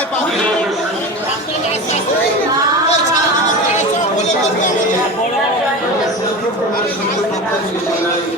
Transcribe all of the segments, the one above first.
Thank you.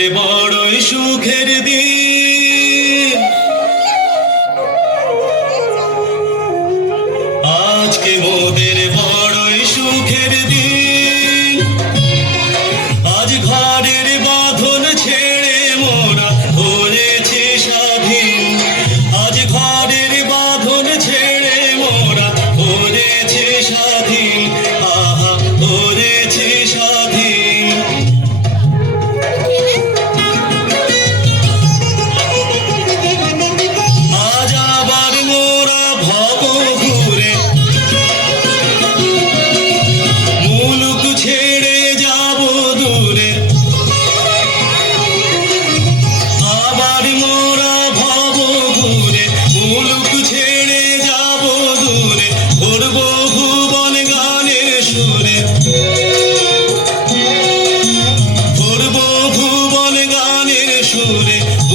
রে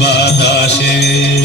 বাতাসে